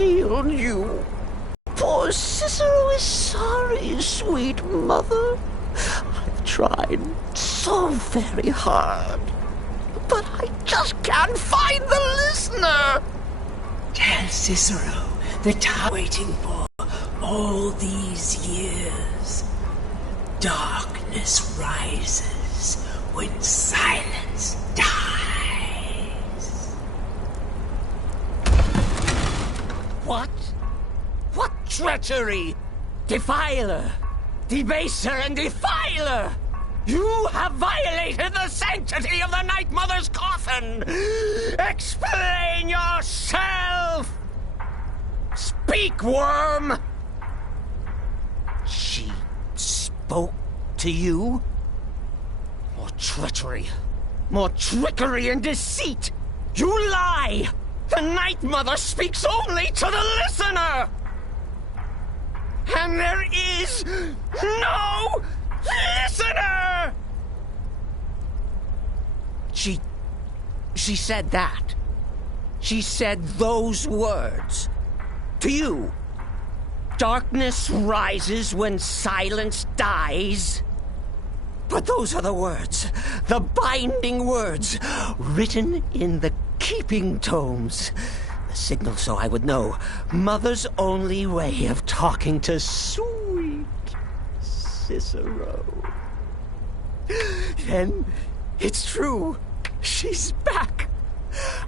healed you. Poor Cicero is sorry, sweet mother. I've tried so very hard, but I just can't find the listener. Tell Cicero the time waiting for all these years. Darkness rises when silence dies. What? What treachery? Defiler! Debaser and defiler! You have violated the sanctity of the Night Mother's coffin! Explain yourself! Speak, worm! She spoke to you? More treachery, more trickery and deceit! You lie! The Night Mother speaks only to the listener! And there is no listener! She said that. She said those words. To you. Darkness rises when silence dies. But those are the words, the binding words, written in the keeping tomes. The signal so I would know. Mother's only way of talking to sweet Cicero. Then it's true. She's back.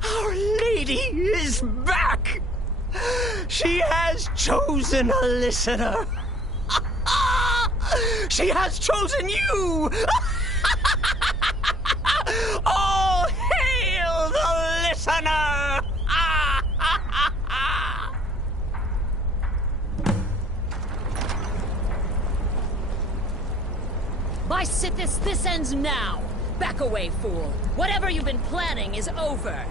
Our Lady is back. She has chosen a listener. She has chosen you. All hail the listener. By Sithis, this ends now! Back away, fool! Whatever you've been planning is over!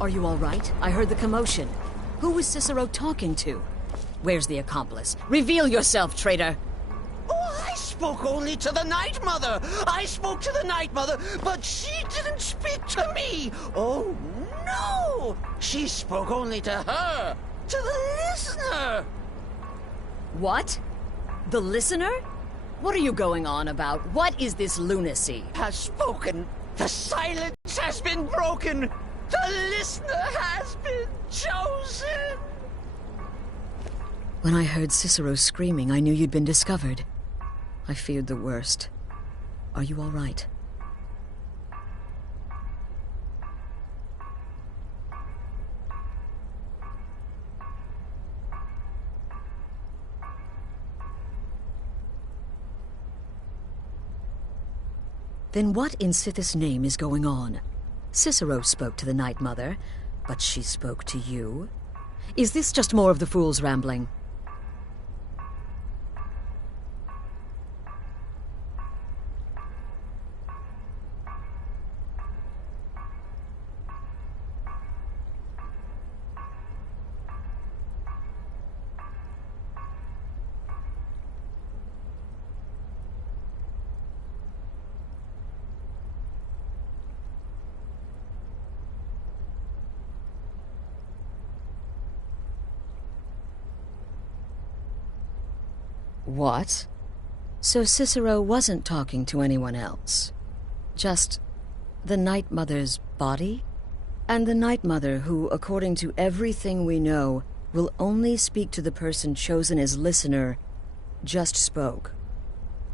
Are you all right? I heard the commotion. Who was Cicero talking to? Where's the accomplice? Reveal yourself, traitor! Oh, I spoke only to the Night Mother! I spoke to the Night Mother, but she didn't speak to me! Oh, no! She spoke only to her! To the listener! What? The listener? What are you going on about? What is this lunacy? Has spoken. The silence has been broken. The listener has been chosen. When I heard Cicero screaming, I knew you'd been discovered. I feared the worst. Are you all right? Then what in Sithis' name is going on? Cicero spoke to the Night Mother, but she spoke to you? Is this just more of the fool's rambling? What? So Cicero wasn't talking to anyone else? Just the Night Mother's body? And the Night Mother who, according to everything we know, will only speak to the person chosen as listener, just spoke.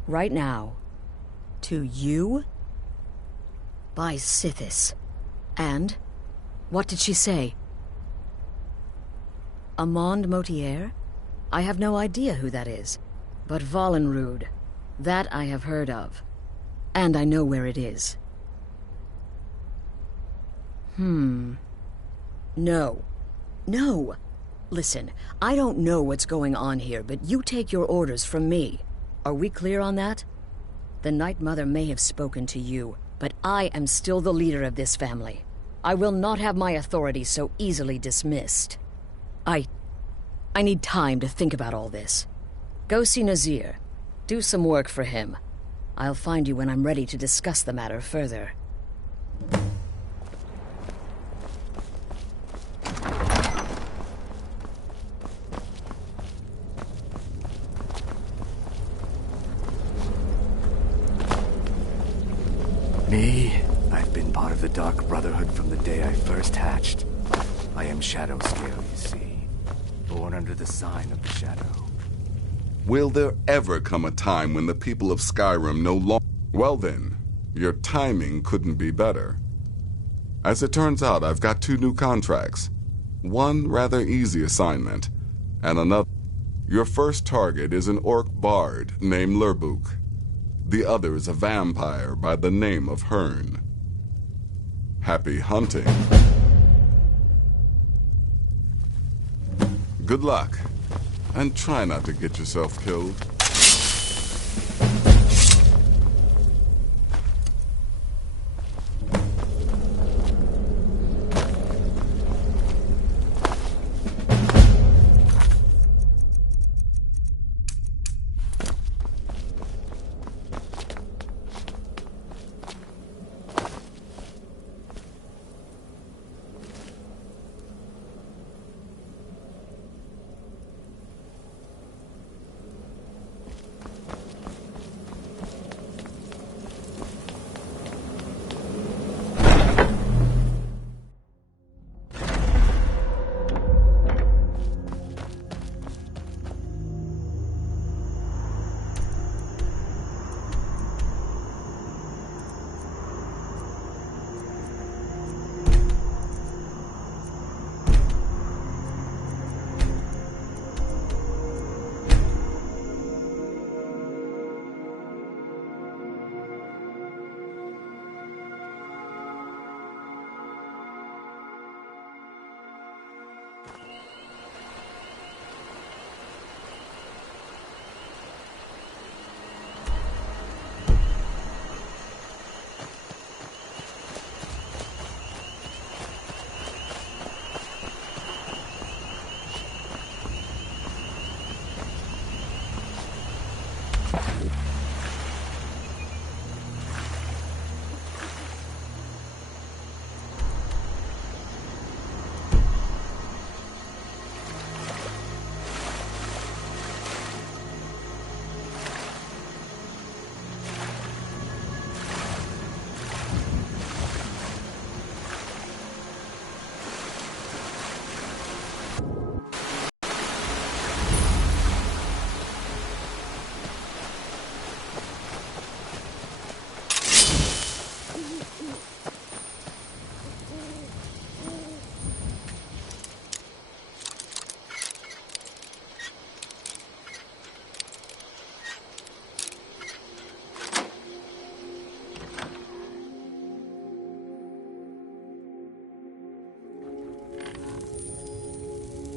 Right now. To you? By Sithis. And? What did she say? Amand Motier? I have no idea who that is. But Valenrud, that I have heard of. And I know where it is. No. No! Listen, I don't know what's going on here, but you take your orders from me. Are we clear on that? The Night Mother may have spoken to you, but I am still the leader of this family. I will not have my authority so easily dismissed. I need time to think about all this. Go see Nazir. Do some work for him. I'll find you when I'm ready to discuss the matter further. Me? I've been part of the Dark Brotherhood from the day I first hatched. I am Shadow Scale, you see. Born under the sign of the Shadow. Will there ever come a time when the people of Skyrim no longer... Well then, your timing couldn't be better. As it turns out, I've got 2 new contracts. One rather easy assignment, and another... Your first target is an orc bard named Lurbuk. The other is a vampire by the name of Hearn. Happy hunting. Good luck, and try not to get yourself killed.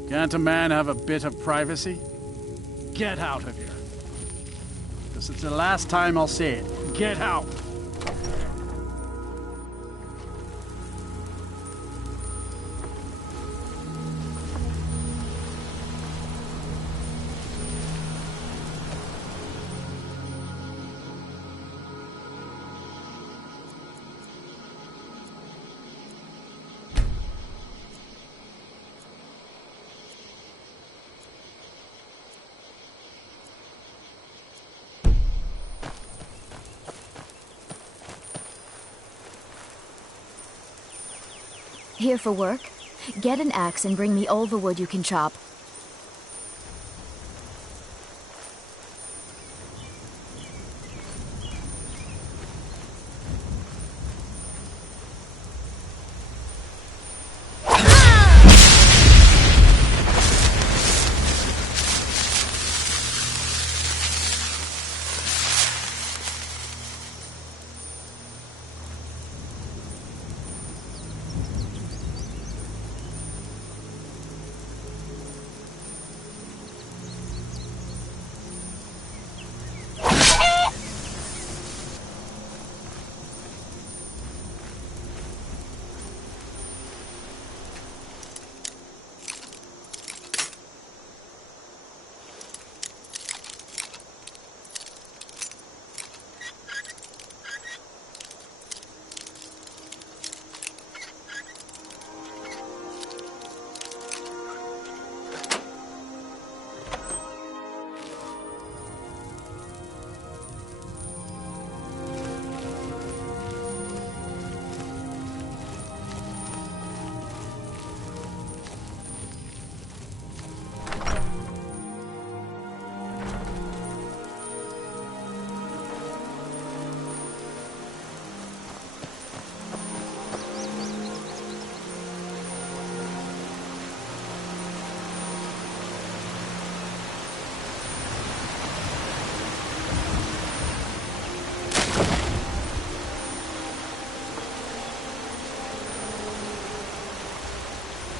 Can't a man have a bit of privacy? Get out of here. This is the last time I'll say it. Get out! Here for work? Get an axe and bring me all the wood you can chop.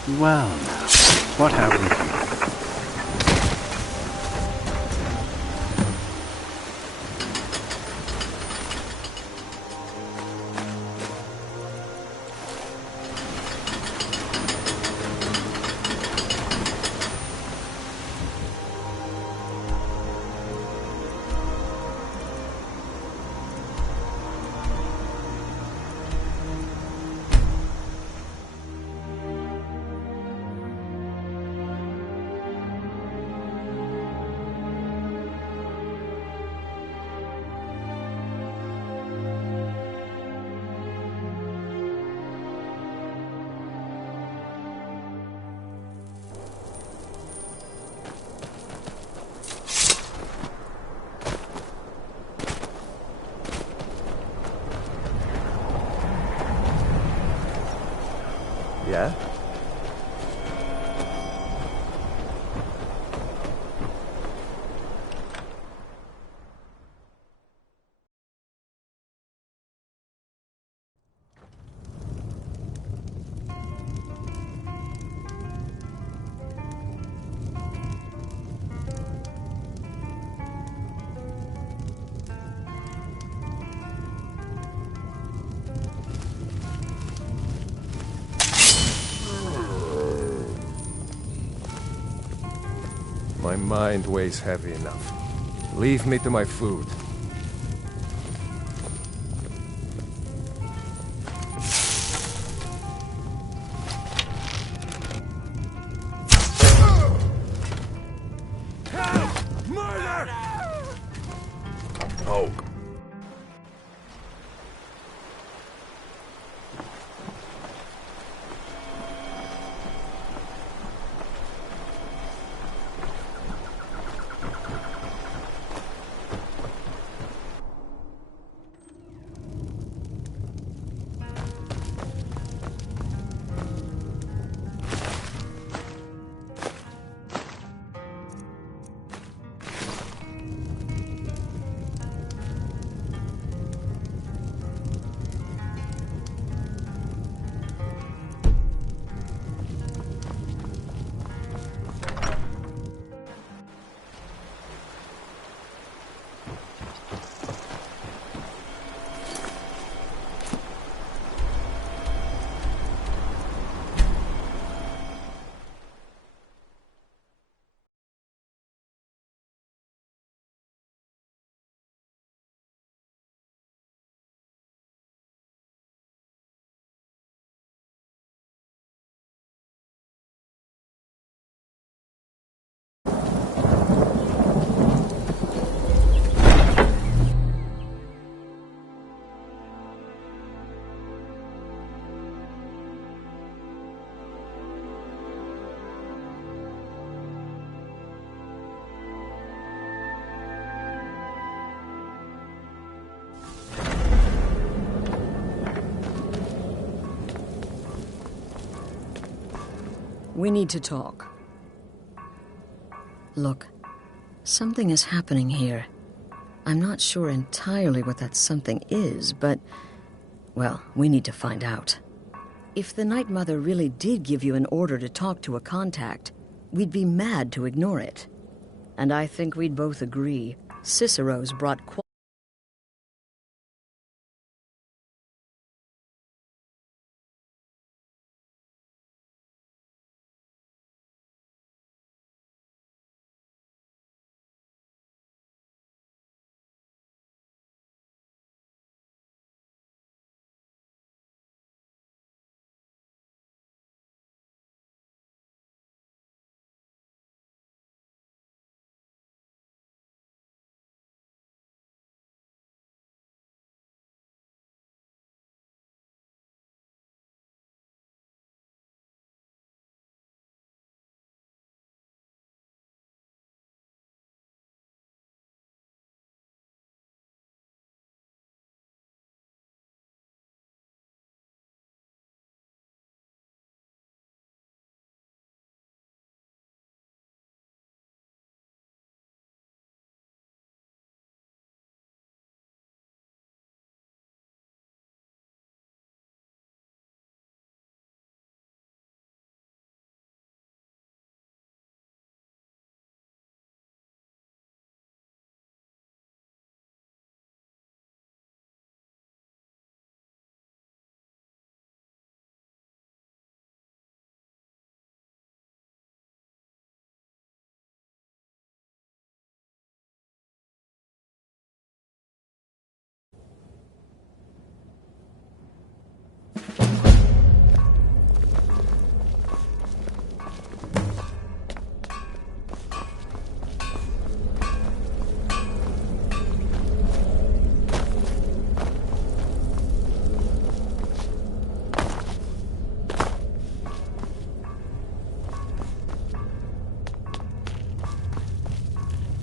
Well, now, what have we here? Yeah? My mind weighs heavy enough. Leave me to my food. Murder! Oh. We need to talk. Look, something is happening here. I'm not sure entirely what that something is, but, well, we need to find out. If the Night Mother really did give you an order to talk to a contact, we'd be mad to ignore it. And I think we'd both agree Cicero's brought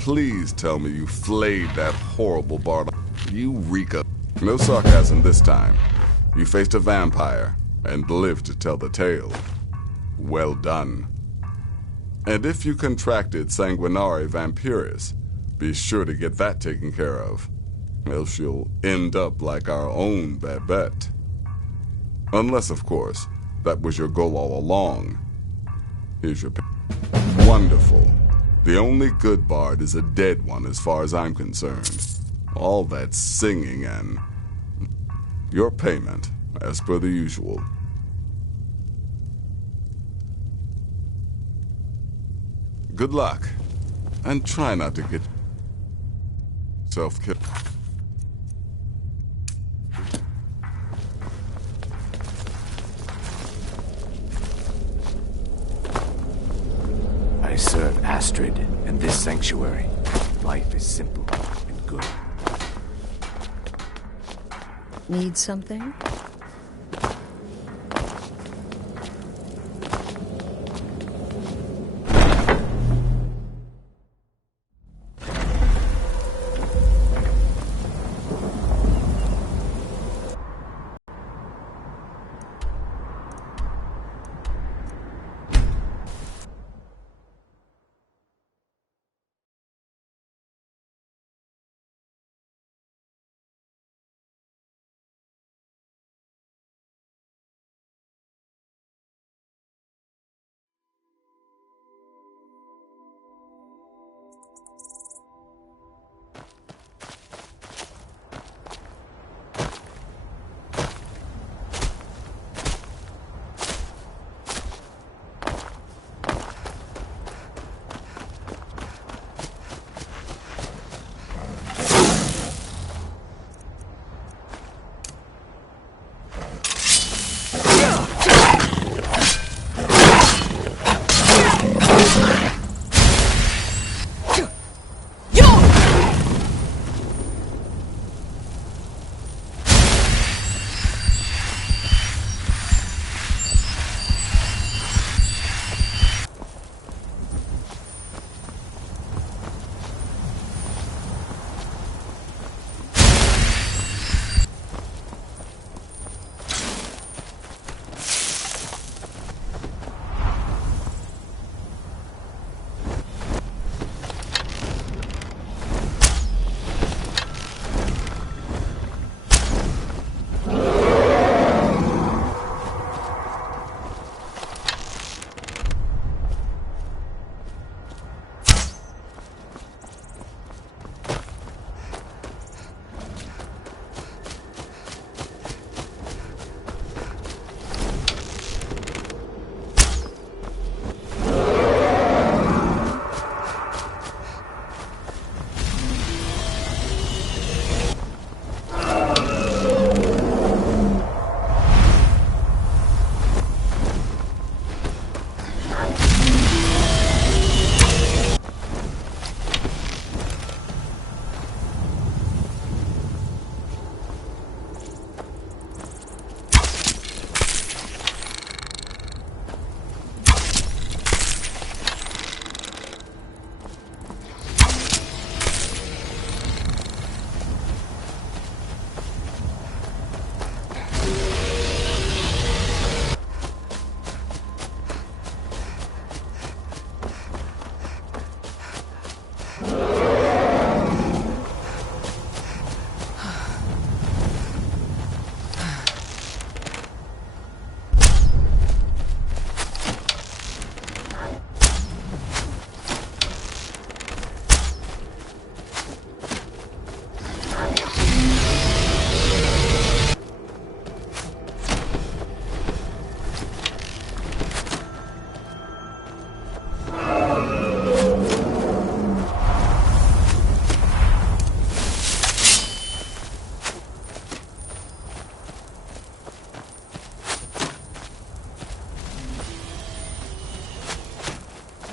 please tell me you flayed that horrible bard? Eureka. No sarcasm this time. You faced a vampire and lived to tell the tale. Well done. And if you contracted sanguinare vampiris, be sure to get that taken care of, else you'll end up like our own Babette. Unless, of course, that was your goal all along. Here's your Wonderful. The only good bard is a dead one as far as I'm concerned. All that singing and... your payment, as per the usual. Good luck. And try not to get self-killed. I serve Astrid and this sanctuary. Life is simple and good. Need something?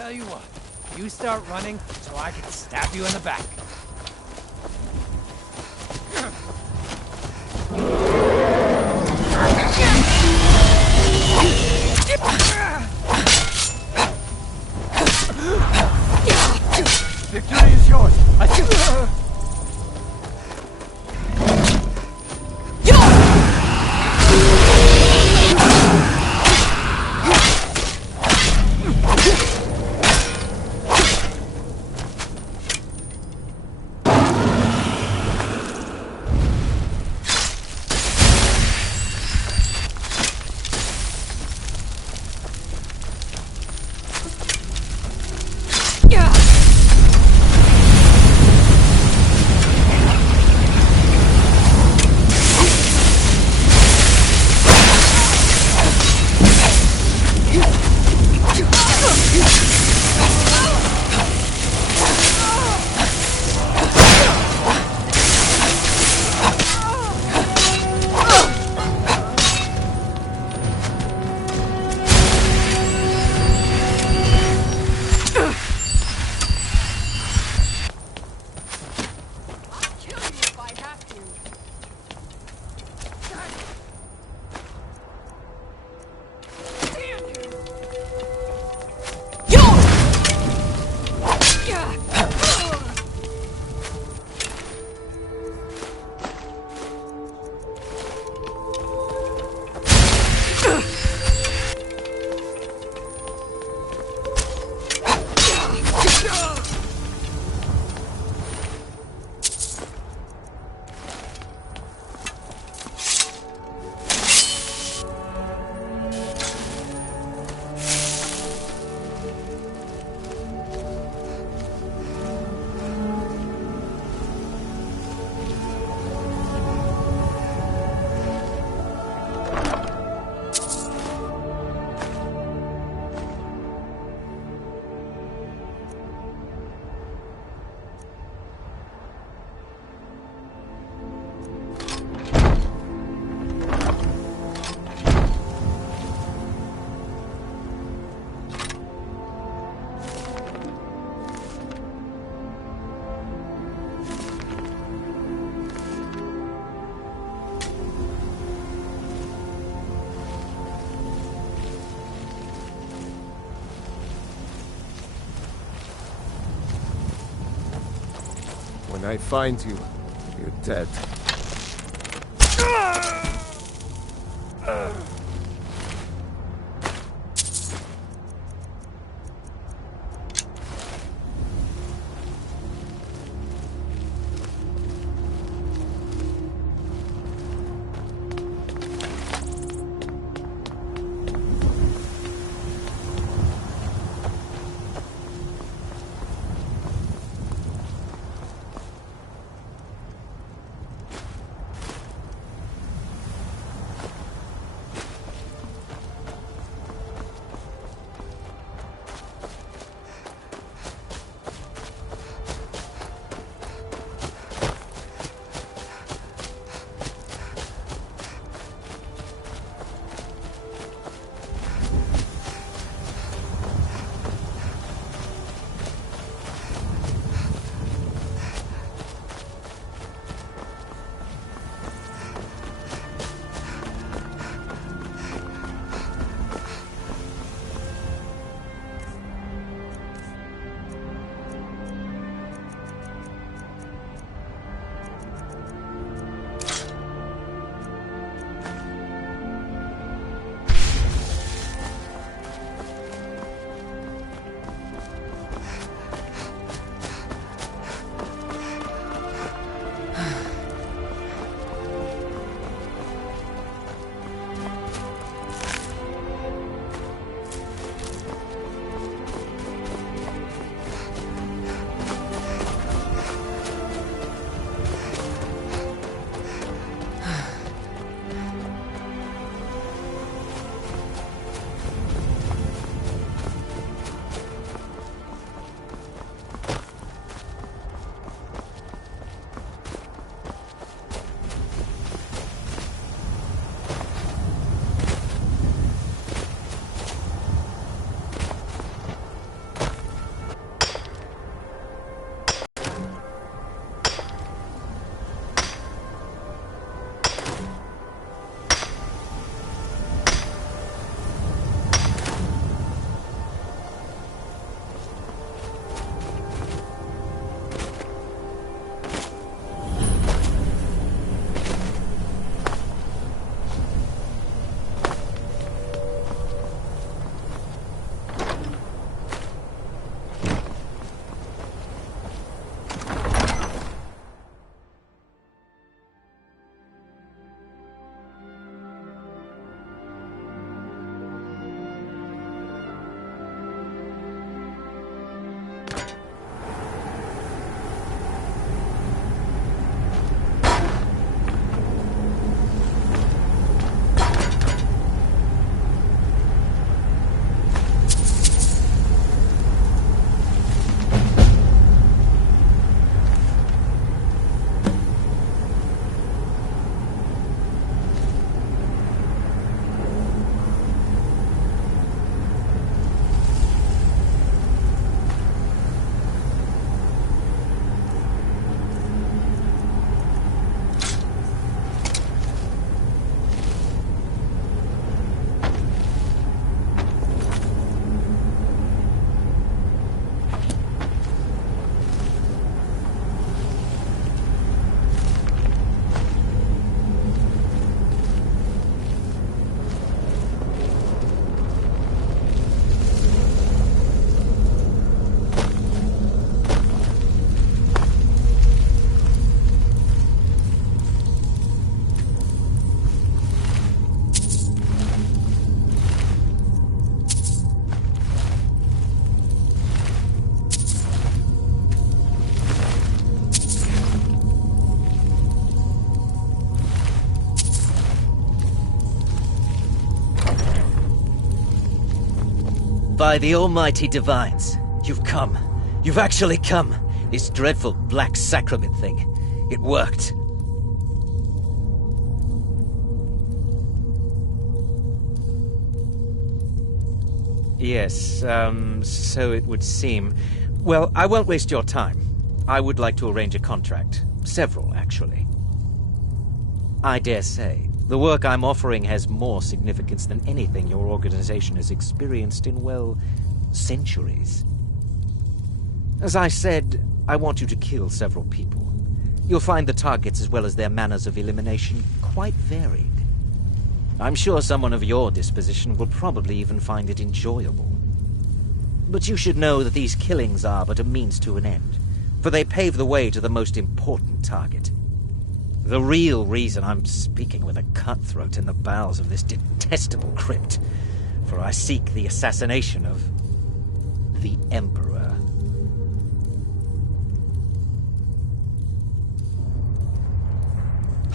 Tell you what, you start running so I can stab you in the back. Victory is yours. I find you, you're dead. By the almighty divines, you've come. You've actually come. This dreadful black sacrament thing. It worked. Yes, so it would seem. Well, I won't waste your time. I would like to arrange a contract. Several, actually. I dare say, the work I'm offering has more significance than anything your organization has experienced in, well, centuries. As I said, I want you to kill several people. You'll find the targets as well as their manners of elimination quite varied. I'm sure someone of your disposition will probably even find it enjoyable. But you should know that these killings are but a means to an end, for they pave the way to the most important target. The real reason I'm speaking with a cutthroat in the bowels of this detestable crypt, for I seek the assassination of the Emperor.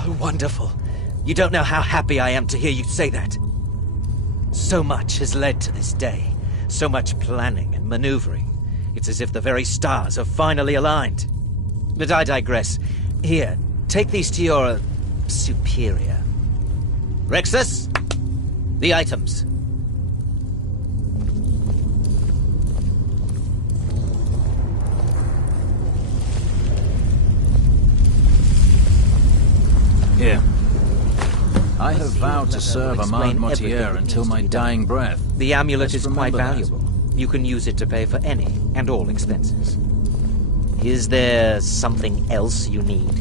Oh, wonderful. You don't know how happy I am to hear you say that. So much has led to this day. So much planning and maneuvering. It's as if the very stars have finally aligned. But I digress. Here, take these to your superior. Rexus, the items. Here. I have vowed to serve Armand Mortier until my dying breath. The amulet is quite valuable. You can use it to pay for any and all expenses. Is there something else you need?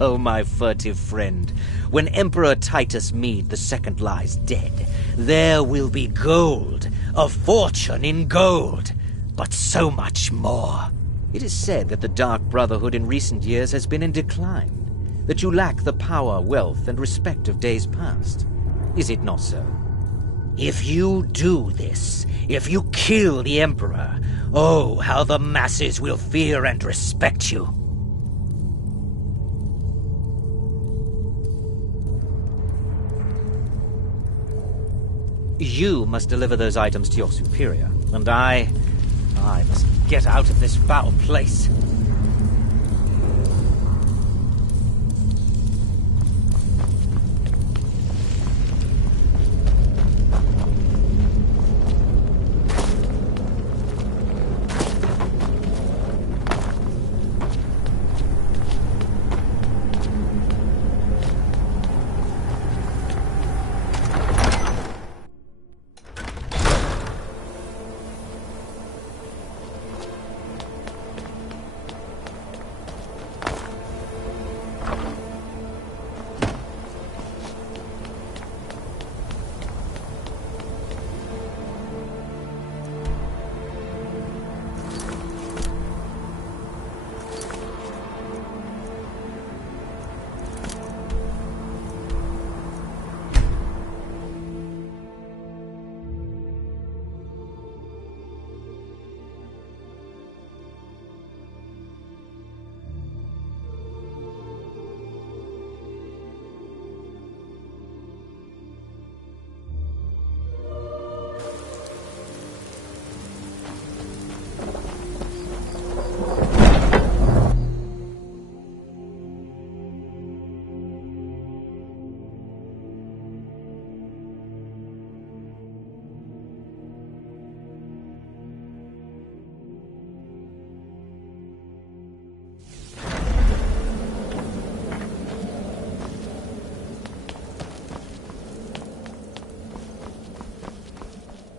Oh, my furtive friend. When Emperor Titus Mede II lies dead, there will be gold, a fortune in gold, but so much more. It is said that the Dark Brotherhood in recent years has been in decline, that you lack the power, wealth, and respect of days past. Is it not so? If you do this, if you kill the Emperor, oh, how the masses will fear and respect you. You must deliver those items to your superior, and I must get out of this foul place.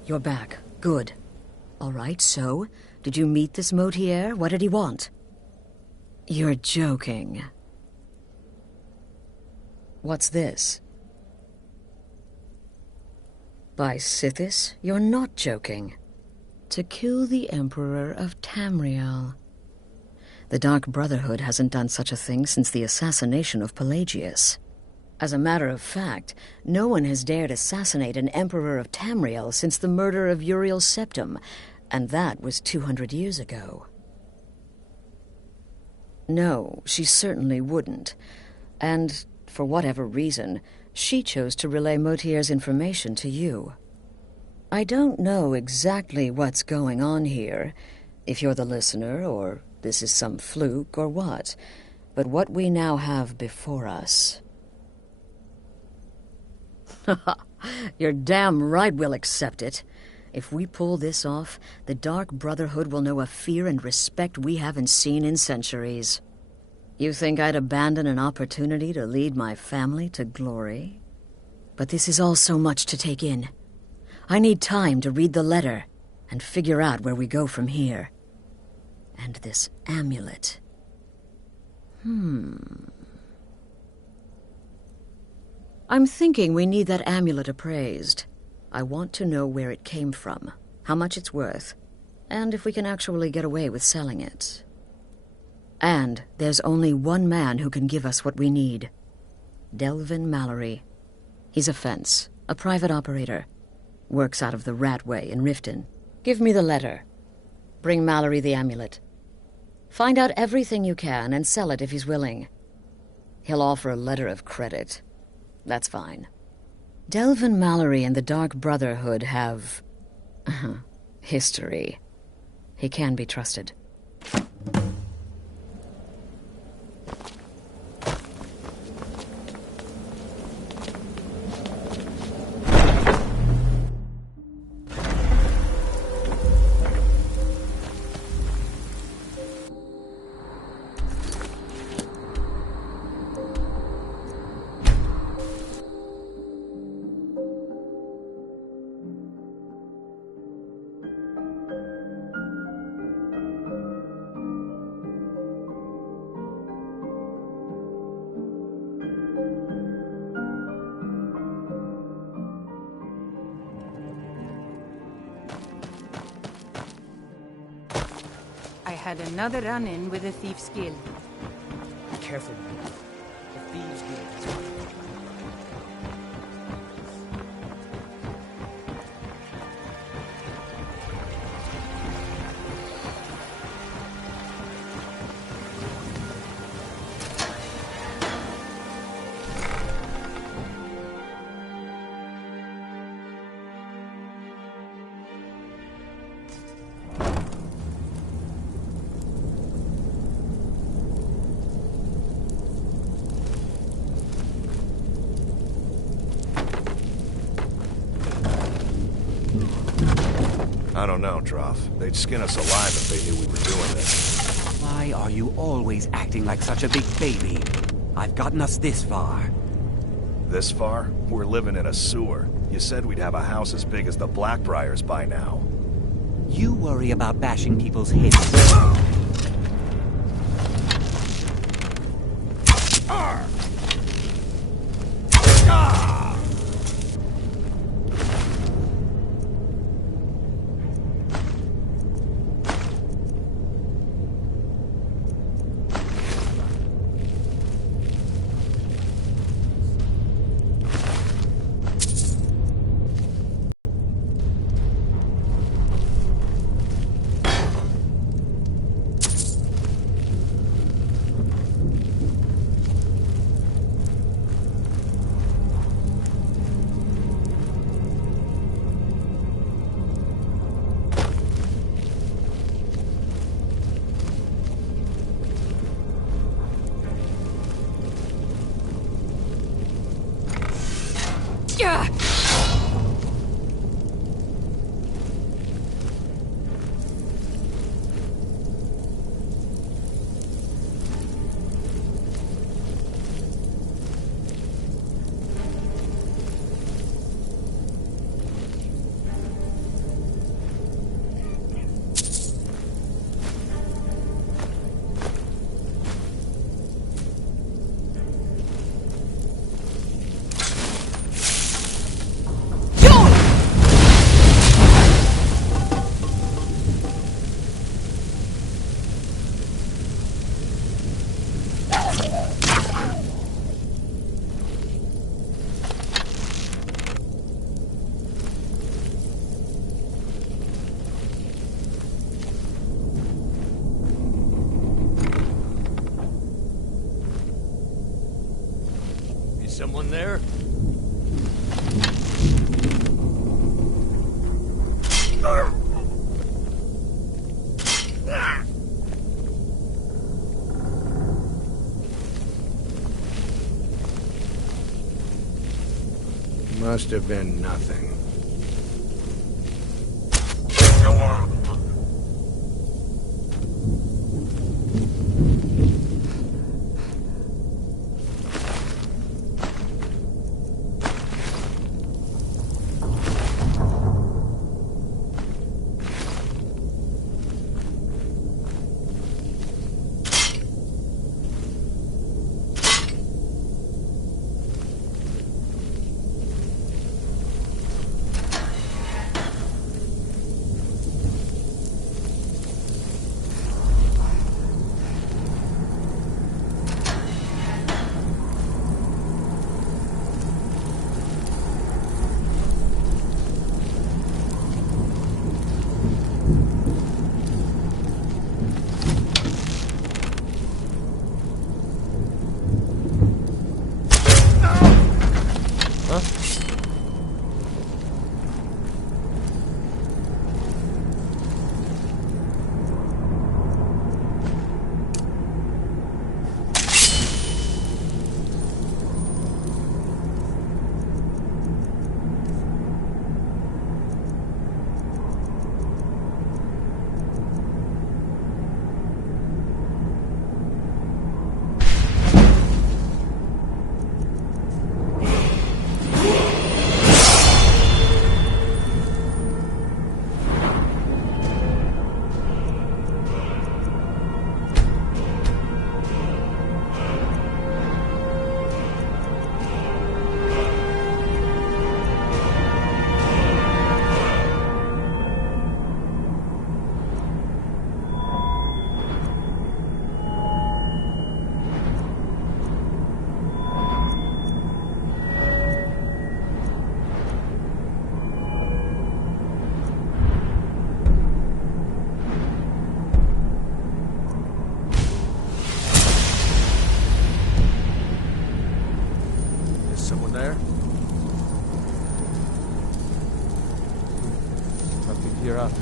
You're back. Good. All right, so, did you meet this Mortier? What did he want? You're joking. What's this? By Sithis, you're not joking. To kill the Emperor of Tamriel. The Dark Brotherhood hasn't done such a thing since the assassination of Pelagius. As a matter of fact, no one has dared assassinate an Emperor of Tamriel since the murder of Uriel Septim, and that was 200 years ago. No, she certainly wouldn't. And, for whatever reason, she chose to relay Mortier's information to you. I don't know exactly what's going on here, if you're the listener, or this is some fluke, or what. But what we now have before us... You're damn right we'll accept it. If we pull this off, the Dark Brotherhood will know a fear and respect we haven't seen in centuries. You think I'd abandon an opportunity to lead my family to glory? But this is all so much to take in. I need time to read the letter and figure out where we go from here. And this amulet. I'm thinking we need that amulet appraised. I want to know where it came from, how much it's worth, and if we can actually get away with selling it. And there's only one man who can give us what we need. Delvin Mallory. He's a fence, a private operator. Works out of the Ratway in Riften. Give me the letter. Bring Mallory the amulet. Find out everything you can and sell it if he's willing. He'll offer a letter of credit. That's fine. Delvin Mallory and the Dark Brotherhood have... history. He can be trusted. I had another run-in with a thief's guild. Be careful. The thieves' guild is one. I don't know, Droff. They'd skin us alive if they knew we were doing this. Why are you always acting like such a big baby? I've gotten us this far. This far? We're living in a sewer. You said we'd have a house as big as the Blackbriars by now. You worry about bashing people's heads. Someone there? Must have been nothing.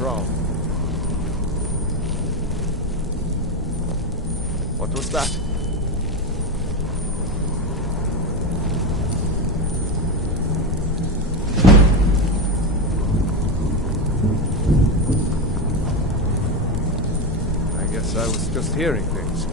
wrong? What was that? I guess I was just hearing things.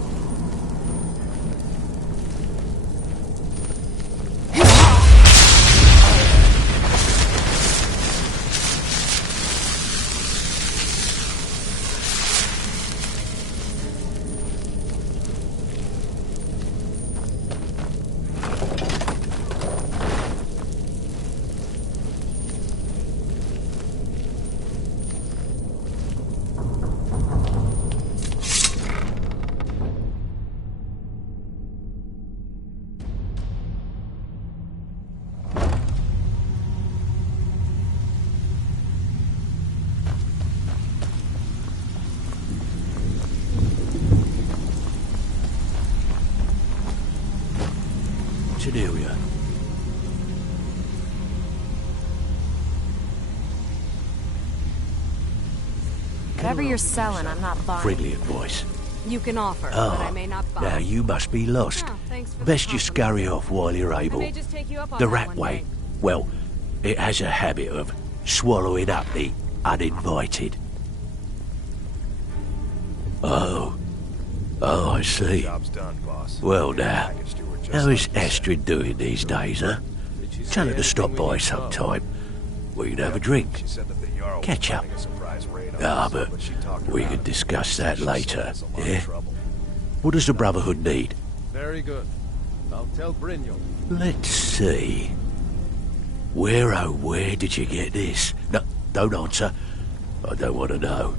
Cornelia. Whatever you're selling, I'm not buying. Friendly advice. You can offer, but I may not buy. Now you must be lost. Oh, thanks for Best the you scurry off while you're I able. may just take you up on The that rat one way. day. Well, it has a habit of swallowing up the uninvited. Oh, I see. Job's done, boss. Well now, how is Astrid doing these days, huh? Tell her to stop by sometime. We can have a drink. Catch up. But we can discuss that later, yeah? What does the Brotherhood need? Very good. I'll tell Brynjolf. Let's see. Where did you get this? No, don't answer. I don't want to know.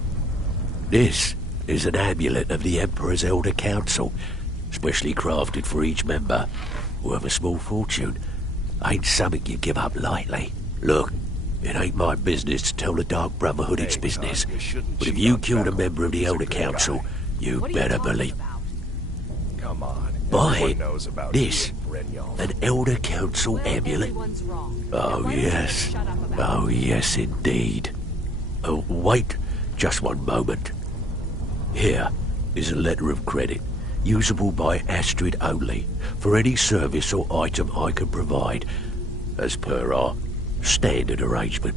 This is an amulet of the Emperor's Elder Council, specially crafted for each member, worth a small fortune. Ain't something you give up lightly. Look, it ain't my business to tell the Dark Brotherhood its business, but if you killed a member of the Elder Council, you better believe. Come on. Buy Everyone it. knows about This, you and Brynjolf. an Elder Council amulet. Oh yes, oh yes indeed. Oh, wait just one moment. Here is a letter of credit, usable by Astrid only, for any service or item I can provide, as per our standard arrangement.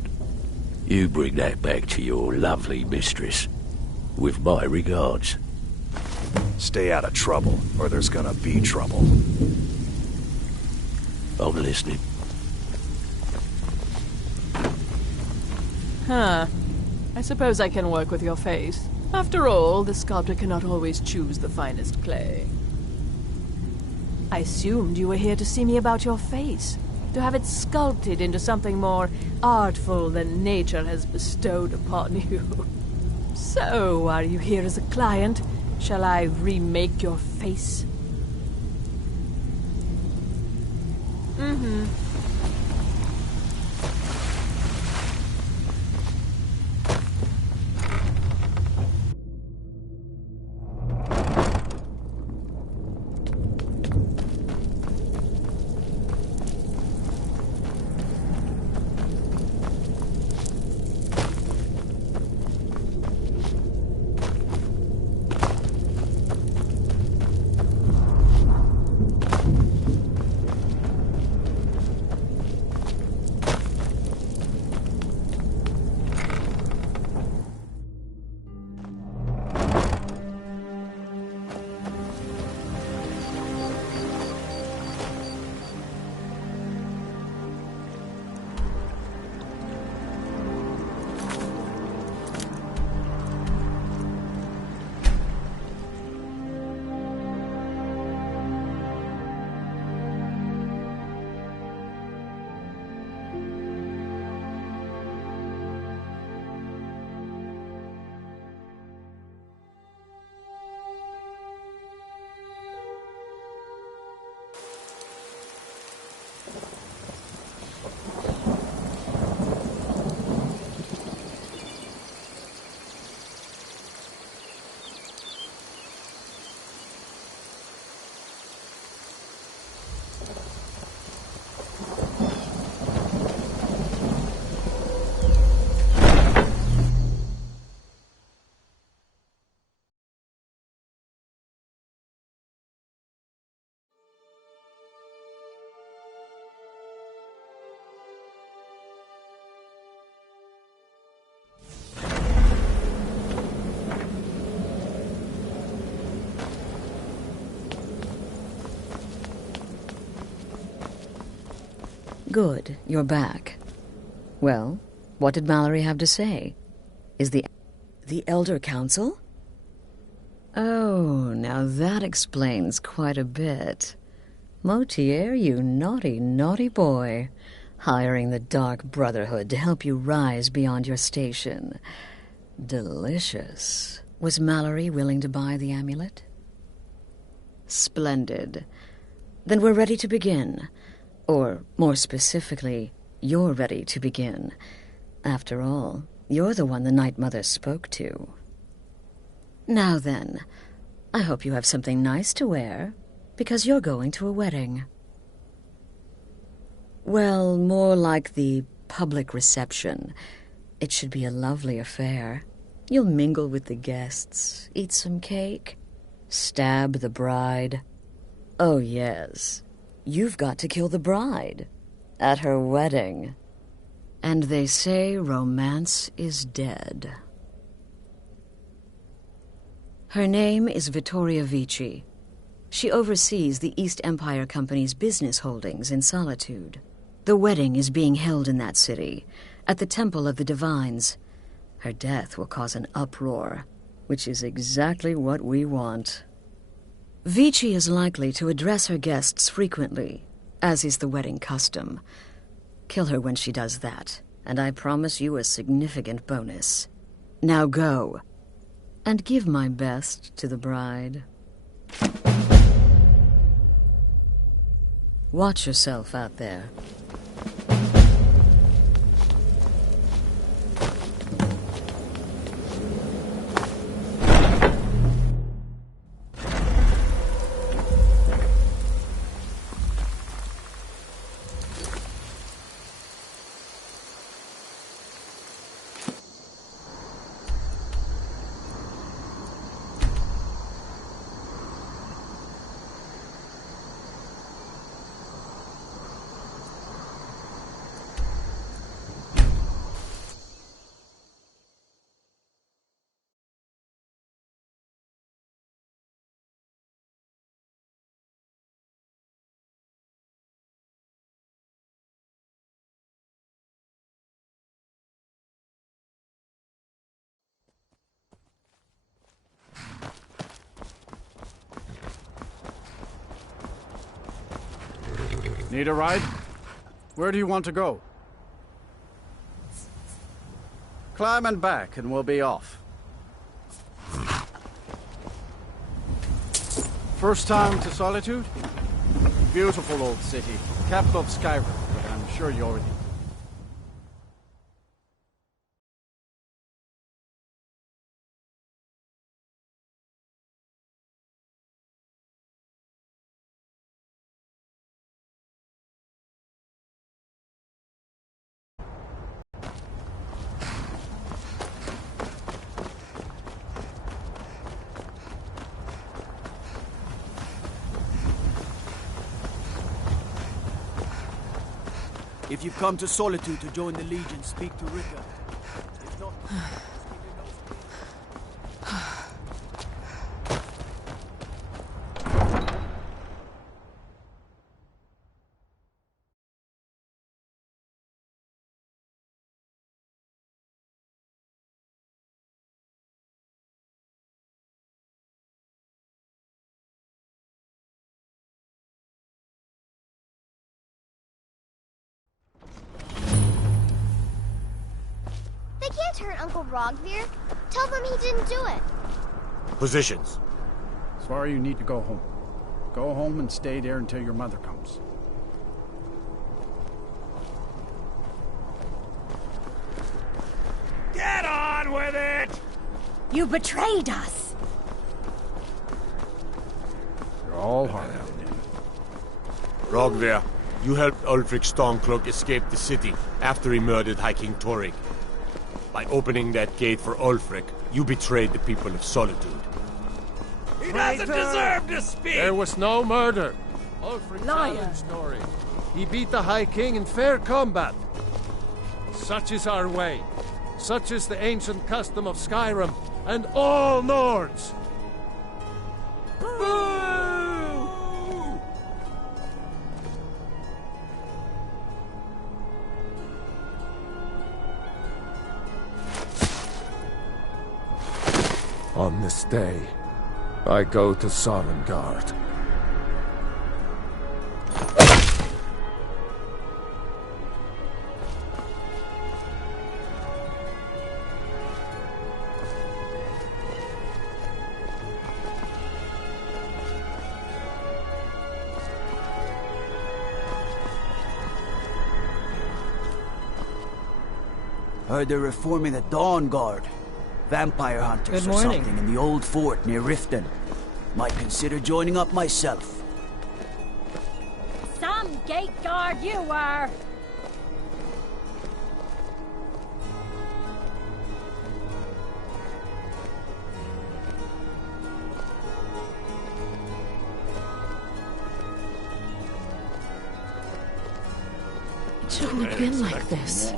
You bring that back to your lovely mistress, with my regards. Stay out of trouble, or there's gonna be trouble. I'm listening. Huh. I suppose I can work with your face. After all, the sculptor cannot always choose the finest clay. I assumed you were here to see me about your face, to have it sculpted into something more artful than nature has bestowed upon you. So, are you here as a client? Shall I remake your face? Mm-hmm. Good, you're back. Well, what did Mallory have to say? Is the Elder Council? Oh, now that explains quite a bit. Motier, you naughty, naughty boy. Hiring the Dark Brotherhood to help you rise beyond your station. Delicious. Was Mallory willing to buy the amulet? Splendid. Then we're ready to begin. Or, more specifically, you're ready to begin. After all, you're the one the Night Mother spoke to. Now then, I hope you have something nice to wear, because you're going to a wedding. Well, more like the public reception. It should be a lovely affair. You'll mingle with the guests, eat some cake, stab the bride. Oh, yes. You've got to kill the bride at her wedding. And they say romance is dead. Her name is Vittoria Vici. She oversees the East Empire Company's business holdings in Solitude. The wedding is being held in that city, at the Temple of the Divines. Her death will cause an uproar, which is exactly what we want. Vici is likely to address her guests frequently, as is the wedding custom. Kill her when she does that, and I promise you a significant bonus. Now go, and give my best to the bride. Watch yourself out there. Need a ride? Where do you want to go? Climb and back and we'll be off. First time to Solitude? Beautiful old city, capital of Skyrim, but I'm sure you already... If you've come to Solitude to join the Legion, speak to Rika. If not, They can't hurt Uncle Rogvir. Tell them he didn't do it. Positions. Svar, you need to go home. Go home and stay there until your mother comes. Get on with it! You betrayed us! You're all hard out there. Rogvir, you helped Ulfric Stormcloak escape the city after he murdered High King Torrik. By opening that gate for Ulfric, you betrayed the people of Solitude. He doesn't deserve to speak! There was no murder. Ulfric Liar. challenged Torrik. He beat the High King in fair combat. Such is our way. Such is the ancient custom of Skyrim and all Nords. day, I go to Sovngarde. Heard they're reforming the Dawn Guard. Vampire hunters or something in the old fort near Riften. Might consider joining up myself. Some gate guard you are! It shouldn't have been like this.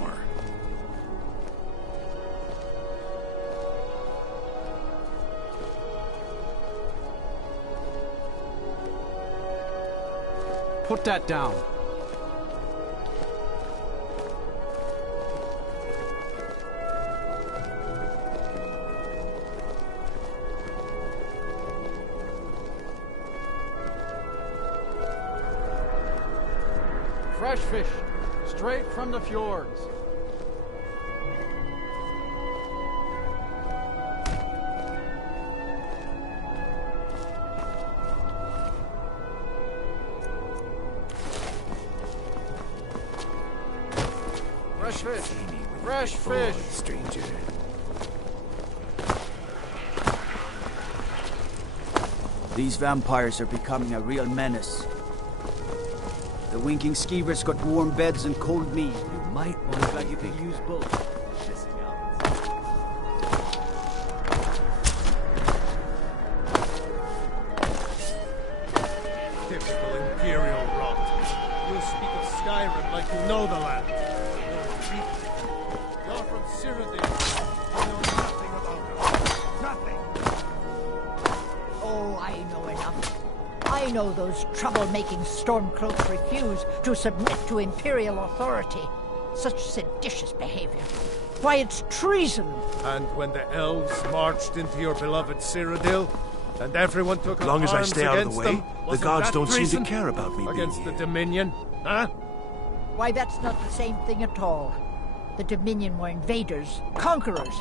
Put that down. Fresh fish, straight from the fjords. Fresh fish. Fresh fish. Stranger. These vampires are becoming a real menace. The winking skeevers got warm beds and cold meat. You might want to glad you could use both. Typical Imperial rot. You speak of Skyrim like you know the land. You're from Cyrodiil. You know nothing about it. Nothing. Oh, I know enough. I know those trouble-making stormcloaks refuse to submit to Imperial authority. Such seditious behavior. Why, it's treason. And when the elves marched into your beloved Cyrodiil, and everyone took As long as I arms stay out of the against way, them, the wasn't gods that don't seem treason? to care about me being Against here. the Dominion, huh? Why, that's not the same thing at all. The Dominion were invaders, conquerors.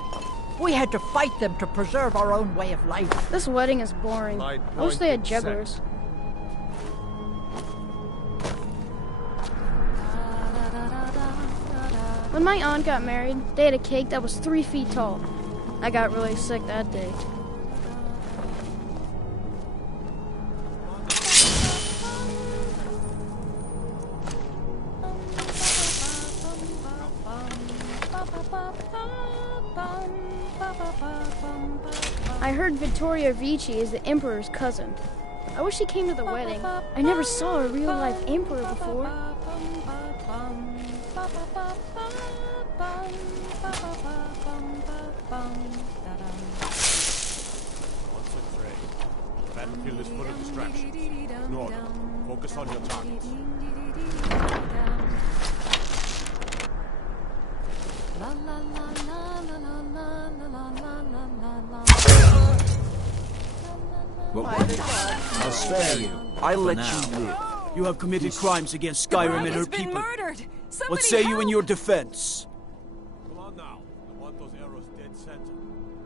We had to fight them to preserve our own way of life. This wedding is boring. I wish they had jugglers. When my aunt got married, they had a cake that was 3 feet tall. I got really sick that day. I heard Vittorio Vici is the Emperor's cousin. I wish he came to the wedding. I never saw a real-life emperor before. Concentrate. The battlefield is full of distractions. North, focus on your targets. I'll spare you. I'll let you live. You have committed crimes against Skyrim and her people. Murdered. What say you in your defense? Come on now. I want those arrows dead center.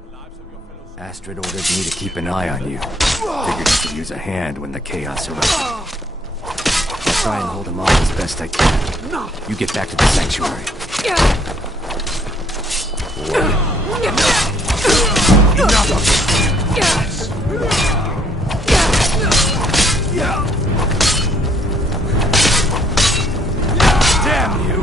The lives of your fellow... Astrid ordered me to keep an eye on you. Figured you could use a hand when the chaos erupted. I'll try and hold him off as best I can. You get back to the sanctuary. Enough of it! Damn you!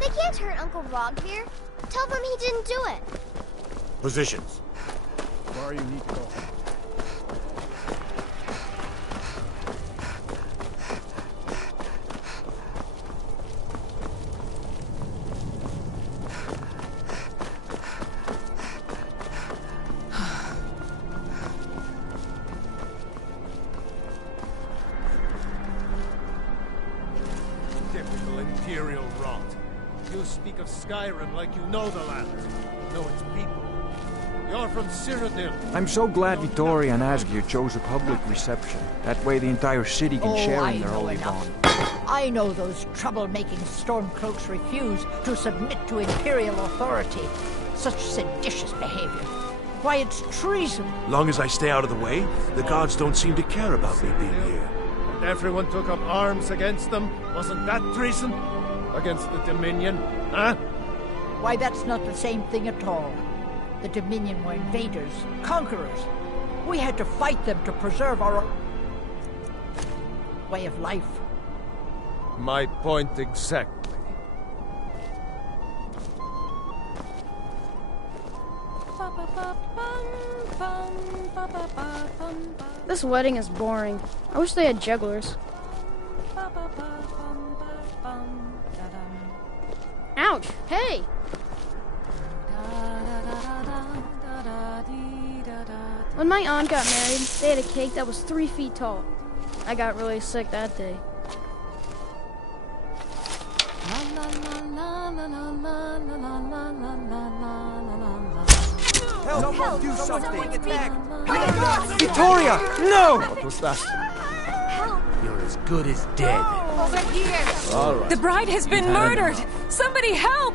They can't hurt Uncle Rogvir. Tell them he didn't do it. Positions. Where you need to go. Typical Imperial rot. You speak of Skyrim like you know the land, know its people. You're from Cyrodiil. I'm so glad Vittoria and Asgeir chose a public reception. That way the entire city can share in their holy bond. I know those troublemaking Stormcloaks refuse to submit to Imperial authority. Such seditious behavior. Why, it's treason. Long as I stay out of the way, the gods don't seem to care about me being here. And everyone took up arms against them. Wasn't that treason? Against the Dominion, huh? Why, that's not the same thing at all. The Dominion were invaders, conquerors. We had to fight them to preserve our way of life. My point exactly. This wedding is boring. I wish they had jugglers. Ouch! Hey! When my aunt got married, they had a cake that was 3 feet tall. I got really sick that day. Help! Do something! Attack! Vittoria! No! What was that? You're as good as dead. Over here! All right. The bride has been murdered! Somebody help!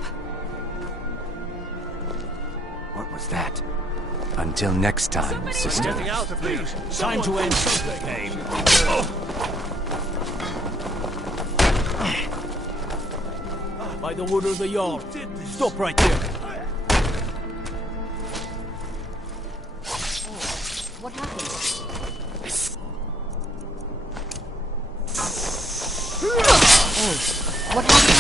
What was that? Until next time, sister. Getting out of here. Time to end the game. By the order of the Jarl. Stop right there. What happened? What happened?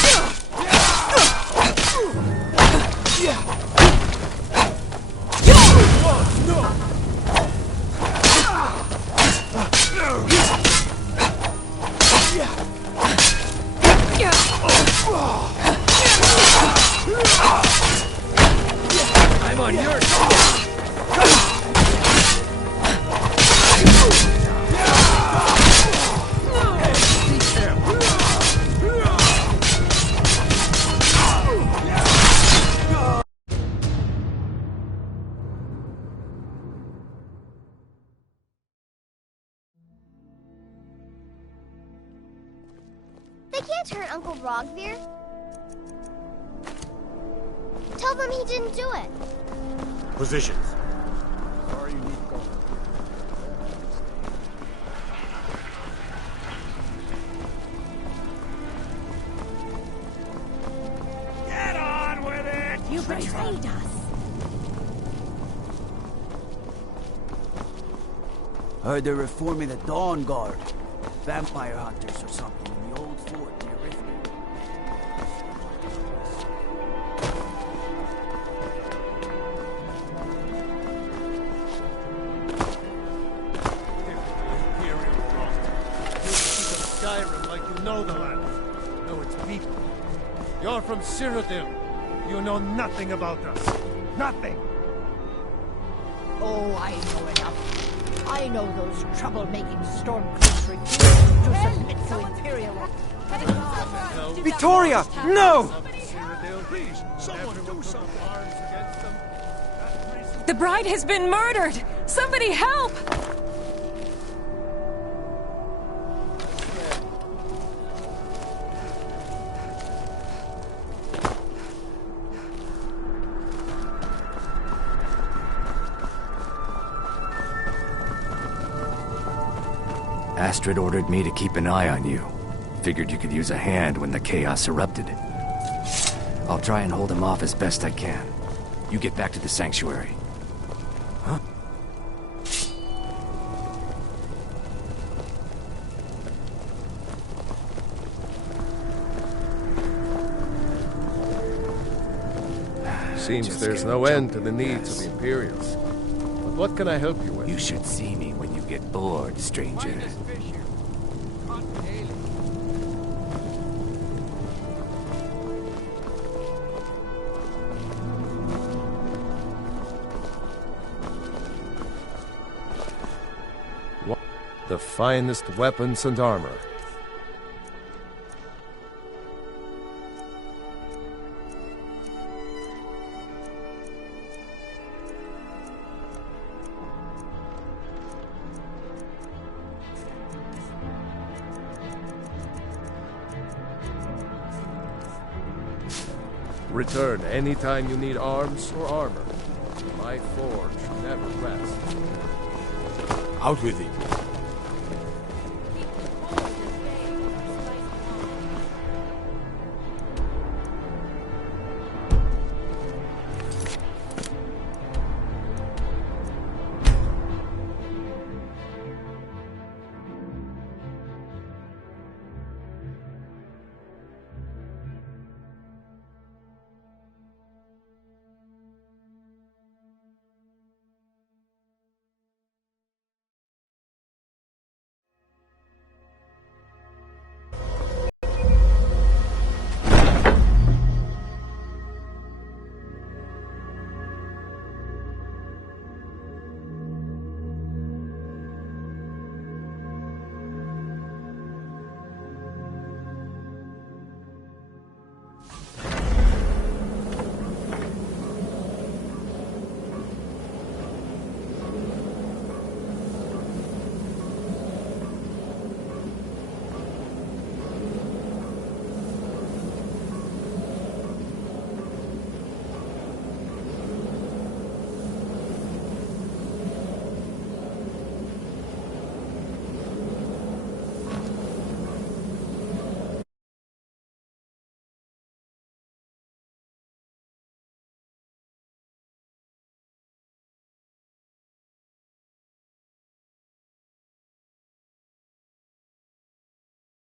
I'm on your They can't hurt Uncle Rogvir. Tell them he didn't do it. Positions. Sorry, you need to go. Get on with it! You betrayed us. Heard they're reforming the Dawn Guard. Vampire hunters or something in the old fort near Riften. Skyrim like you know the land, know its people. You're from Cyrodiil. You know nothing about us. Nothing. Oh, I know enough. I know those troublemaking Stormcloaks refuse to submit to Imperial authority. Vittoria! No! Please, someone do something. The bride has been murdered! Somebody help! Astrid ordered me to keep an eye on you. Figured you could use a hand when the chaos erupted. I'll try and hold him off as best I can. You get back to the sanctuary. Huh? Seems there's no end to the needs of the Imperials. But what can I help you with? You should see me when you get bored, stranger. The finest weapons and armor. Return anytime you need arms or armor. My forge never rests. Out with it.